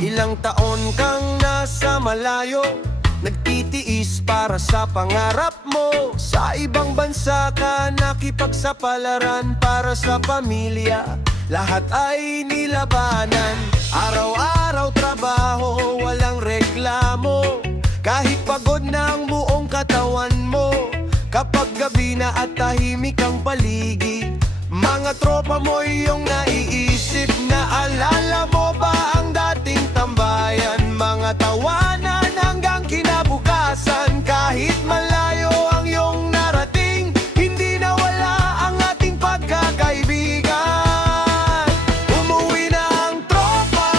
Ilang taon kang nasa malayo, nagtitiis para sa pangarap mo. Sa ibang bansa ka nakipagsapalaran para sa pamilya. Lahat ay nilabanan. Araw-araw trabaho, walang reklamo. Kahit pagod na ang buong katawan mo. Kapag gabi na at tahimik ang paligid, mga tropa mo iyong naiisip. Naalala mo ba ang dating tambayan? Mga tawanan hanggang kinabukasan. Kahit malayo ang iyong narating, hindi nawala ang ating pagkakaibigan. Umuwi na ang tropa,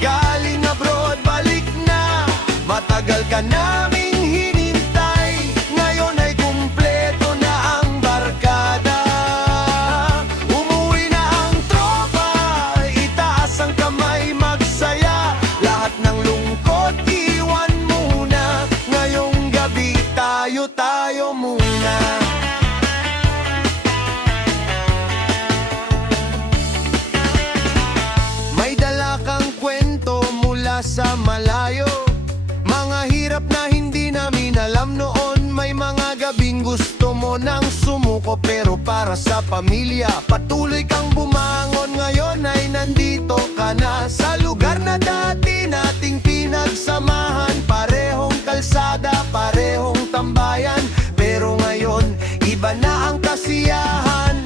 galing abroad, balik na. Matagal ka naming hinintay, ngayon ay kumpleto na ang barkada. Umuwi na ang tropa, itaas ang kamay, magsaya. Lahat ng lungkot iwan muna, ngayong gabi tayo muna. May dala kang kwento mula sa malayo, mga hirap na hindi namin alam noon. May mga gabing gusto mo nang sumuko, pero para sa pamilya patuloy kang bumangon. Ngayon ay nandito ka na sa lugar na dati nating pinagsamahan. Parehong kalsada, parehong tambayan, pero ngayon iba na ang kasiyahan.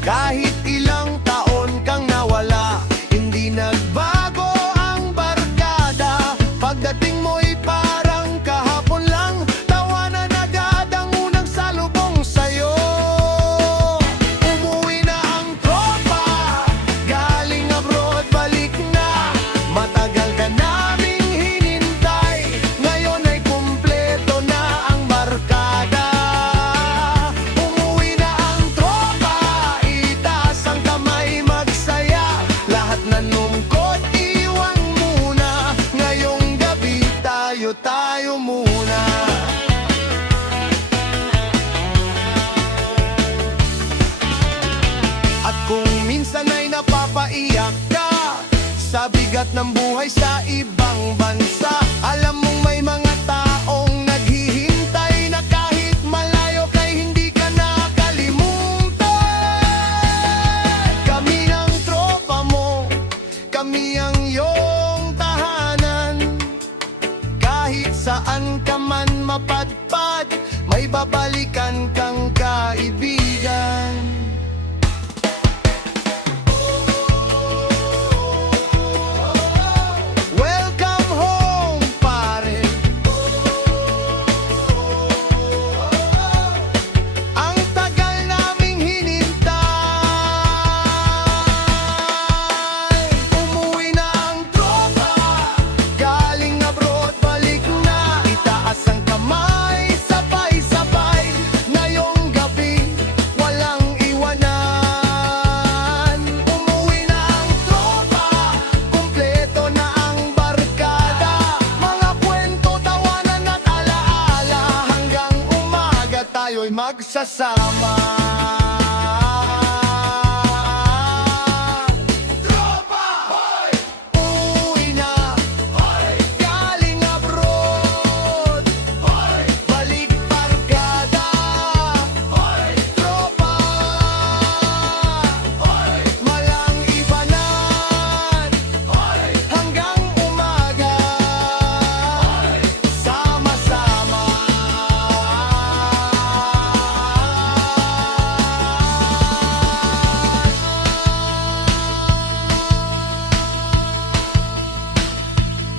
Kahit ilang taon kang nawala, hindi nagbago ang barkada. Pagdating mo'y parang kahapon lang, tawanan agad ang unang salubong sa'yo. Umuwi na ang tropa, galing abroad, balik na. Matagal ka naming hinintay, ngayon ay kumpleto na ang barkada. Umuwi na ang tropa, itaas ang kamay, magsaya. Lahat ng lungkot iwan muna, ngayong gabi tayo muna. At kung minsan ay napapaiyak ka sa bigat ng buhay sa ibang bansa, alam mong may mga taong naghihintay na kahit malayo kay hindi ka nakalimutan. Kami ang tropa mo, kami ang iyong tahanan. Kahit saan ka man mapadpad, may babalikan kang kaibigan. Welcome home, pare. Ang tagal naming hinintay. Umuwi na ang tropa, galing abroad, balik na. Itaas ang kamay, sabay-sabay. Ngayong gabi, walang iwanan. Umuwi na ang tropa, kumpleto na ang barkada. Mga kwento, tawanan at alaala, hanggang umaga tayo'y magsasama. Tropa! Hoy! Uwi na! Hoy! Galing abroad! Hoy! Balik barkada! Hoy! Tropa! Hoy! Walang ibanan! Hoy! Hanggang umaga! Hoy! Sama-sama!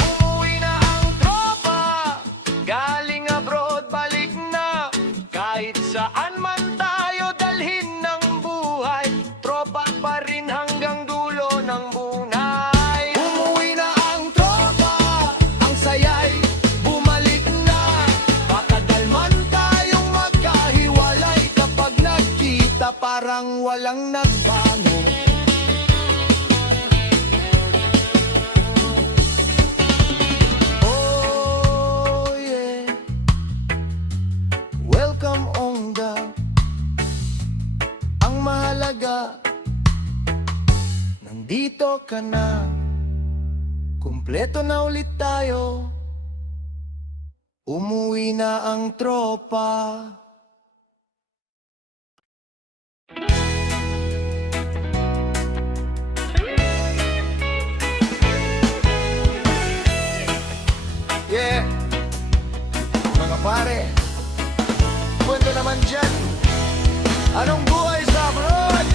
Umuwi na ang tropa, galing abroad, balik na. Kahit saan man tayo dalhin ng buhay, tropa pa rin hanggang dulo ng bunay. Umuwi na ang tropa, ang saya'y bumalik na. Matagal man tayong magkahiwalay, kapag nagkita parang walang nagbago. Oh yeah, welcome on the. Ang mahalaga, nandito ka na. Kung kumpleto na ulit tayo. Umuwi na ang tropa. Yeah, mga pare, kwento naman dyan. Anong buhay sa abroad?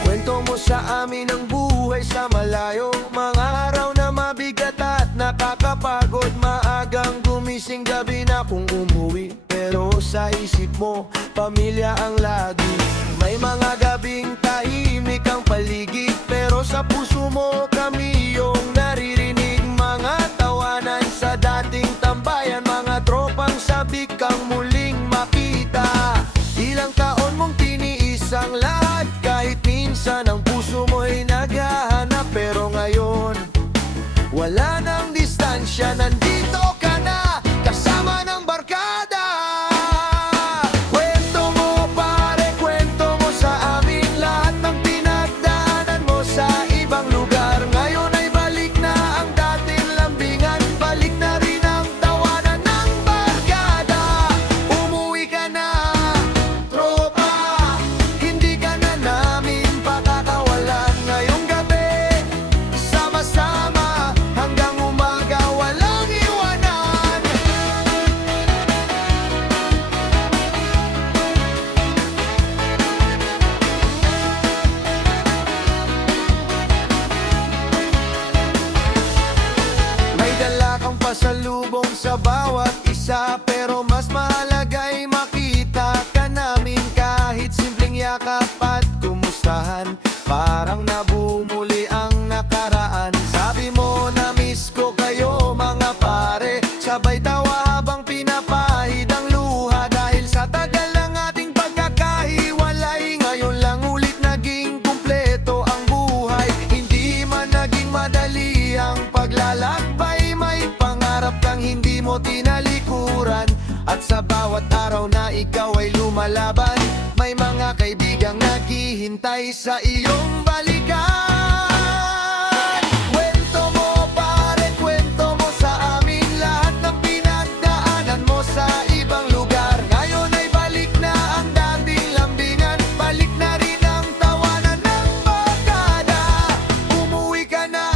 Kwento mo sa amin ang buhay sa malayo. Mga araw na mabigat at nakakapagod. Maagang gumising, gabi na kung umuwi. Pero sa isip mo, pamilya ang lagi. May mga gabing tahimik ang paligid, pero sa puso mo kami yung naririnig. Mga tawanan sa dating tambayan, mga tropang sabik kang muling makita. Ilang taon mong tiniis ang lahat, kahit minsan ang puso mo'y naghahanap. Pero ngayon, wala nang distansya, nandito ka na, kasama ng barkada. Kwento mo pare, kwento mo sa amin lahat ng pinagdaanan mo sa ibang lugar. Ngayon ay balik na ang dating lambingan, balik na rin ang tawanan ng barkada. Umuwi ka na, tropa, hindi ka na namin pakakawalan. Ngayong gabi, sama-sama hanggang umaga, walang iwanan. May dala kang pasalubong sa bawat isa, pero mas mahalaga'y makita ka namin. Kahit simpleng yakap at kumustahan, parang nabumuli ang nakaraan. Sabi mo na miss ko kayo mga pare, sabay tawa habang pinapahid ang luha. Dahil sa tagal ng ating pagkakahiwalay, ngayon lang ulit naging kumpleto ang buhay. Hindi man naging madali ang paglalakbay, may pangarap kang hindi mo tinalikuran. At sa bawat araw na ikaw ay lumalaban, may mga kaibigang naghihintay sa iyong balikan. Kwento mo pare, kwento mo sa amin lahat ng pinagdaanan mo sa ibang lugar. Ngayon ay balik na ang dating lambingan, balik na rin ang tawanan ng barkada. Umuwi ka na,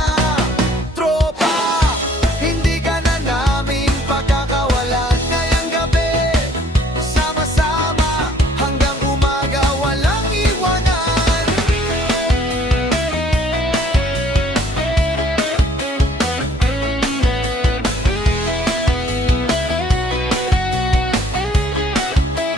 tropa, hindi ka na namin pakakawalan. Ngayong gabi, sama-sama hanggang umaga, walang iwanan.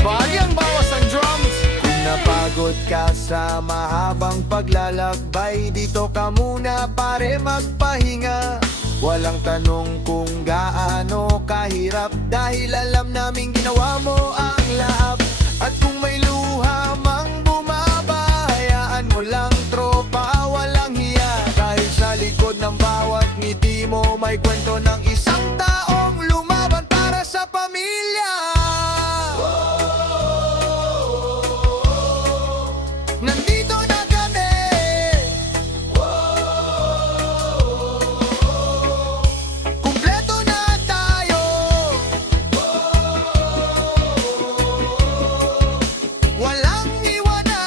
Bahagyang bawas ang drums. Kung napagod ka sa mahabang paglalakbay, dito ka muna pare magpahinga. Walang tanong kung gaano kahirap, dahil alam naming ginawa mo ang lahat. At kung may luha mang bumaba, hayaan mo lang tropa, walang hiya. Dahil sa likod ng bawat ngiti mo, may kwento ng isang taong lumaban para sa pamilya. Nandito na kami, kumpleto na tayo, walang iwanan.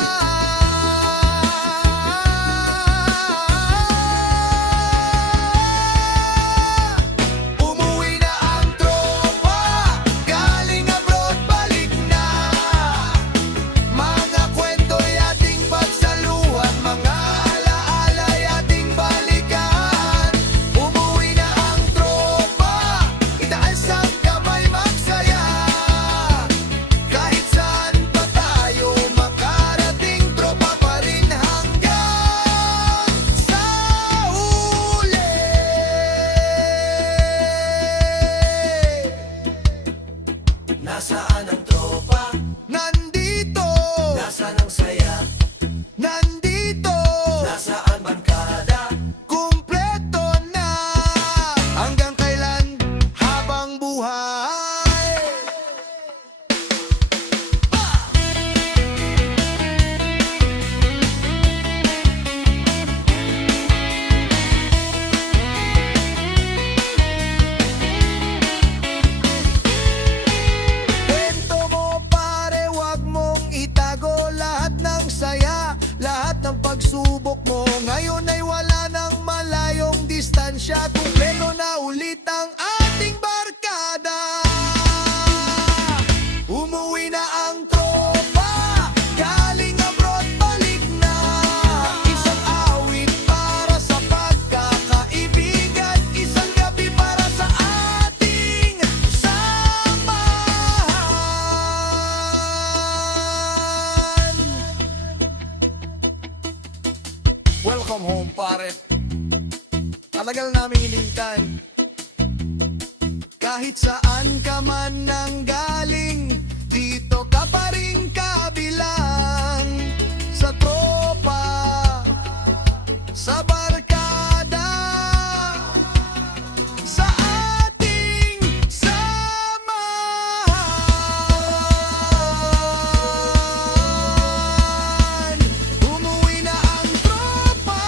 siya, kumpleto na ulit ang ating barkada. Umuwi na ang tropa, galing abroad, balik na. Isang awit para sa pagkakaibigan, isang gabi para sa ating samahan. Welcome home, pare. Talagal namin hinintay. Kahit saan ka man nang galing, dito ka pa rin kabilang. Sa tropa, sa barkada, sa ating samahan. Umuwi na ang tropa.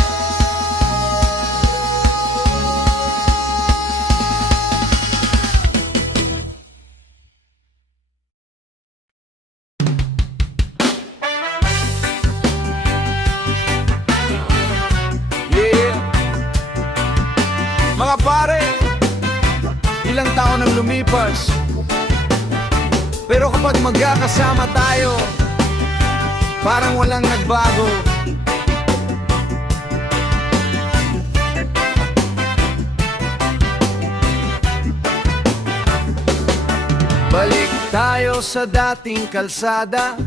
Yeah. Mga pare, ilang taon ang lumipas, pero kapag magkakasama tayo, parang walang nagbago. Balik tayo sa dating kalsada,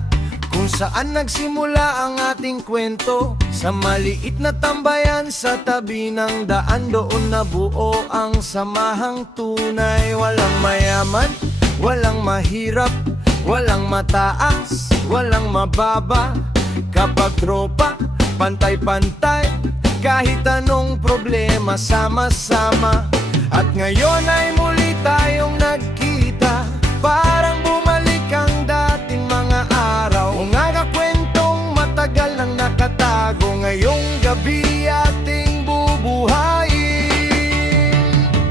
kung saan nagsimula ang ating kwento. Sa maliit na tambayan sa tabi ng daan, doon nabuo ang samahang tunay. Walang mayaman, walang mahirap, walang mataas, walang mababa. Kapag tropa, pantay-pantay, kahit anong problema, sama-sama. At ngayon ay muli tayong nagkita, parang bumalik ang dating mga araw. Kung nga kwentong matagal nang nakatago, ngayong gabi ating bubuhayin.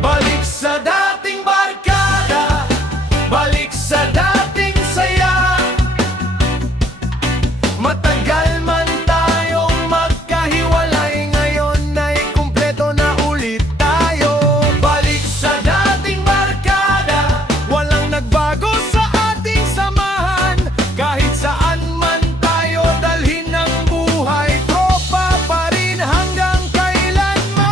Balik sa dating barkada, balik sa dating saya. Matagal man tayong magkahiwalay, ngayon ay kumpleto na ulit tayo. Balik sa dating barkada, walang nagbago sa ating samahan. Kahit saan man tayo dalhin ng buhay, tropa pa rin hanggang kailanman.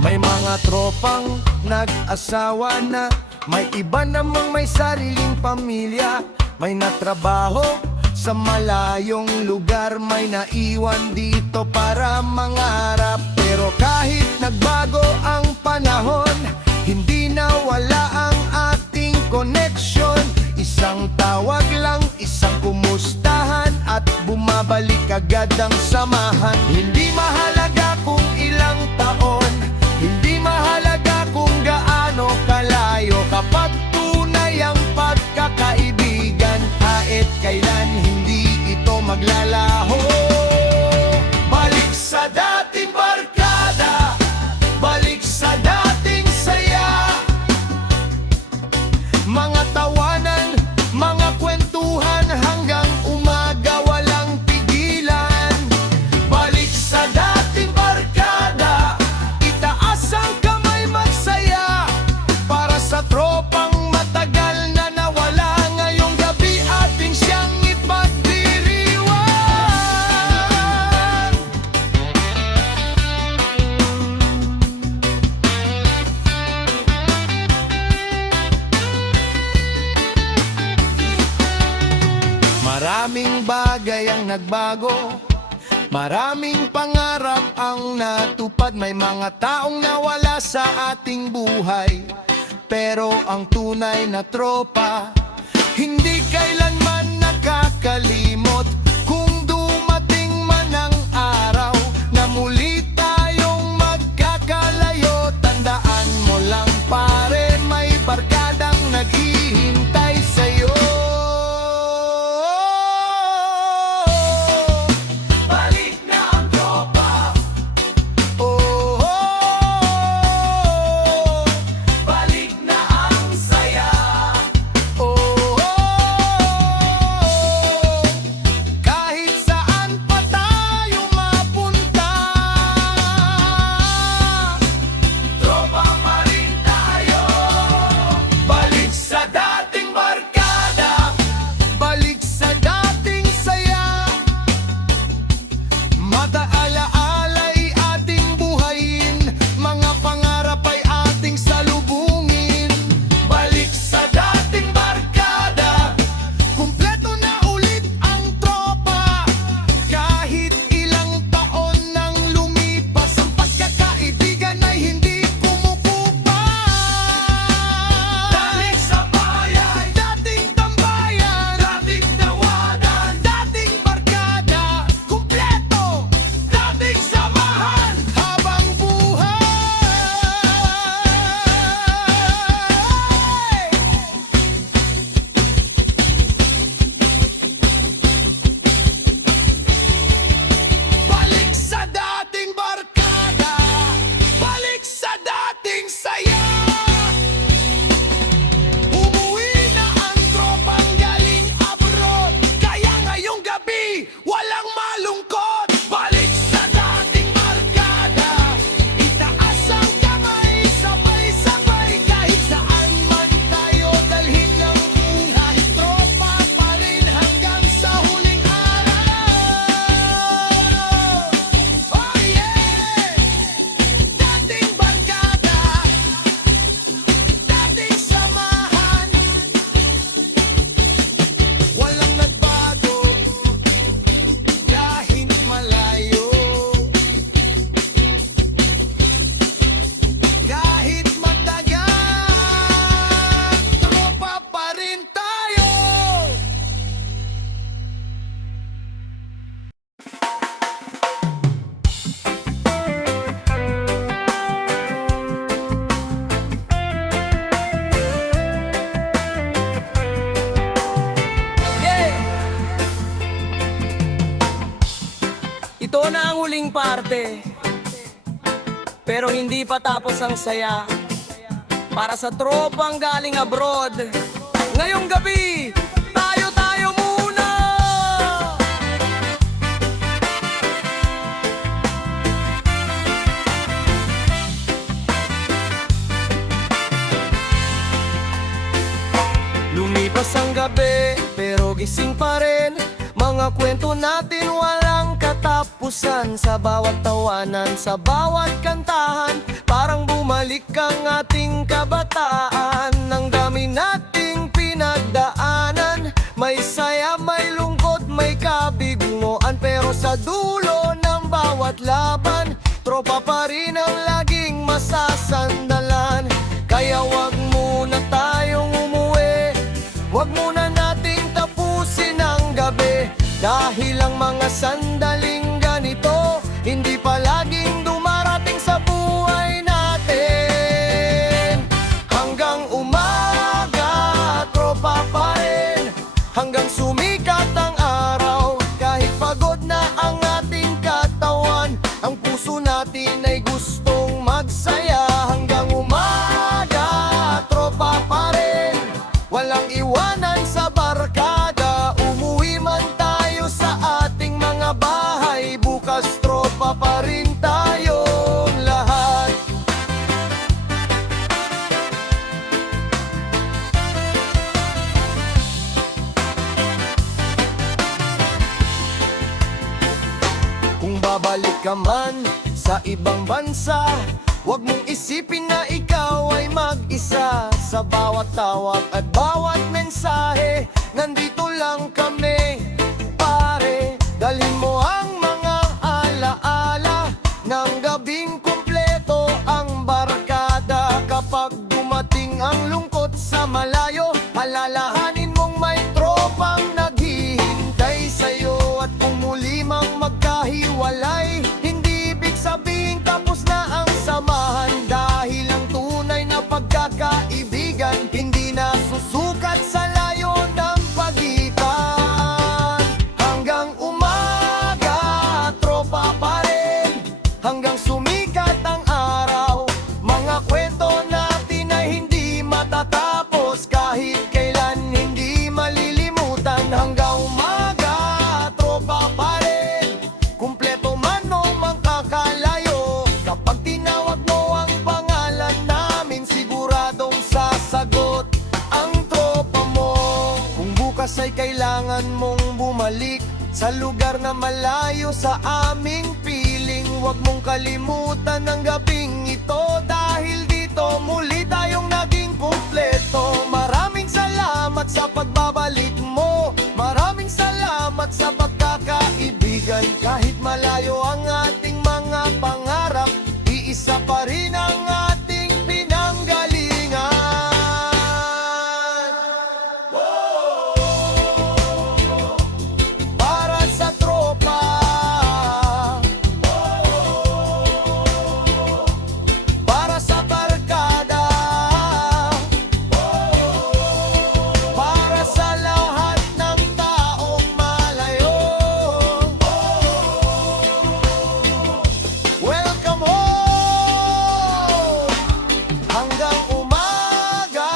May mga tropang nag-asawa na, may iba namang may sariling pamilya. May natrabaho sa malayong lugar, may naiwan dito para mangarap. Pero kahit nagbago ang panahon, hindi nawala ang ating connection. Isang tawag lang, isang kumustahan, at bumabalik agad ang samahan. Hindi mahalaga kung ilang taon, hindi mahalaga kung gaano kalayo, kapag tunay ang pagkakaibigan, kahit kailan hindi ito maglalaho. Balik sa dating barkada, balik sa dating saya. Mga tawanan, mga kwentuhan, hanggang umaga walang pigilan. Balik sa dating barkada, itaas ang kamay magsaya. Para sa tropang matagal na nawala, ngayong gabi ating siyang ipagdiriwang. Maraming bagay ang nagbago, maraming pangarap ang natupad. May mga taong nawala sa ating buhay, pero ang tunay na tropa hindi kailanman nakakalimot. Kung dumating man ang araw na muli tayong magkakalayo, tandaan mo lang pare, may barkadang naghihintay sa'yo. Balik na ang tropa. Oh, oh, oh. Balik na ang diskarte, pero hindi pa tapos ang saya. Para sa tropang galing abroad, ngayong gabi, tayo muna! Lumipas ang gabi, pero gising pa rin. Mga kwento natin walang katapusan. Sa bawat tawanan, sa bawat kantahan, parang bumalik ang ating kabataan. Ang dami nating pinagdaanan, may saya, may lungkot, may kabiguan. Pero sa dulo ng bawat laban, tropa pa rin ang laging masasandalan. Kaya wag muna tayong umuwi, wag muna nating tapusin ang gabi. Dahil ang mga sandaling ganito, hindi palaging dumarating sa buhay natin. Hanggang umaga, tropa pa rin. Hanggang sumikat ang araw, kahit pagod na ang ating katawan, ang puso natin ay gustong magsaya. Hanggang umaga, tropa pa rin. Walang iwanan sa barkada, umuwi man tayo sa ating mga bahay. Bukas tropa pa rin tayong lahat. Kung babalik ka man sa ibang bansa, wag mong isipin na ikaw ay mag-isa. Sa bawat tawag at bawat mensahe, nandito lang kami, pare. Dalhin mo ang mga alaala ng gabing kumpleto ang barkada. Kapag dumating ang lungkot sa malayo, alalahanin mong may tropang naghihintay sa'yo. At kung muli mang magkahiwalay, hindi ibig sabihin tapos na ang samahan. Dahil ang tunay na pagkakaibigan, hindi na susukat sa layo ng pagitan. Hanggang umaga, tropa pa rin. Hanggang sumikat ang araw, mga kwento natin ay hindi matatapos. Kahit kailan hindi malilimutan. Hanggang umaga, tropa pa rin. Kumpleto man o magkakalayo, kapag tinawag mo ang pangalan namin, siguradong sasagot ang tropa mo. Kung bukas ay kailangan mong bumalik sa lugar na malayo sa aming piling, huwag mong kalimutan ang gabing ito. Dahil dito muli tayong naging kumpleto. Maraming salamat sa pagbabalik mo, maraming salamat sa pagkakaibigan. Kahit malayo ang ating mga pangarap, iisa pa rin ang ating pinanggalingan. Para sa tropa, para sa barkada, para sa lahat ng taong malayo. Welcome home! Hanggang umaga,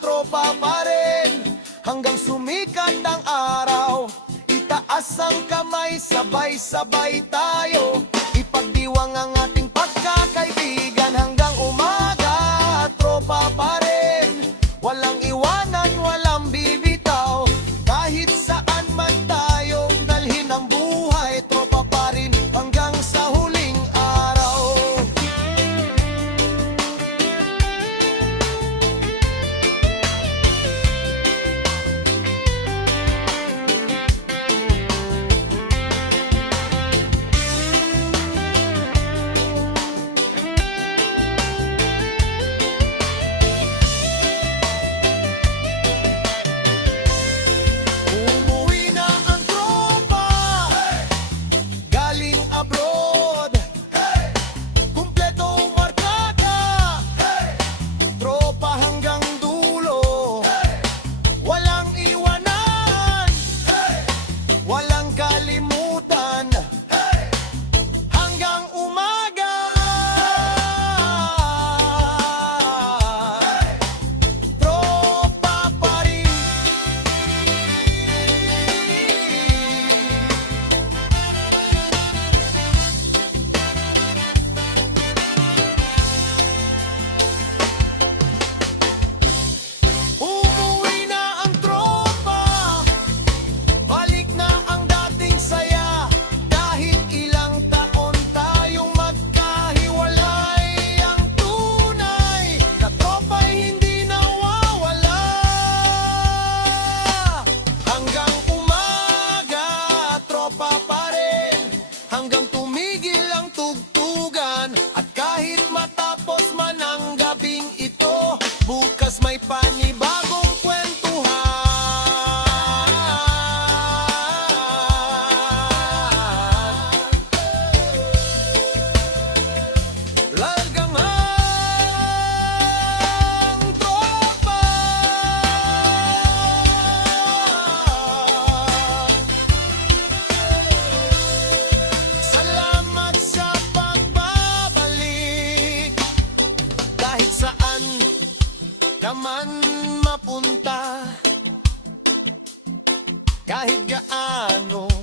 tropa pa rin. Hanggang sumikat ang araw, itaas ang kamay, sabay-sabay tayo. Ipagdiwang ang ating pagkakaibigan. Hanggang umaga, tropa pa rin. Walang iwanan, walang bibitaw. Kahit saan man tayong dalhin ang buhay, tropa pa rin hanggang sa huling araw. ka man mapunta, kahit gaano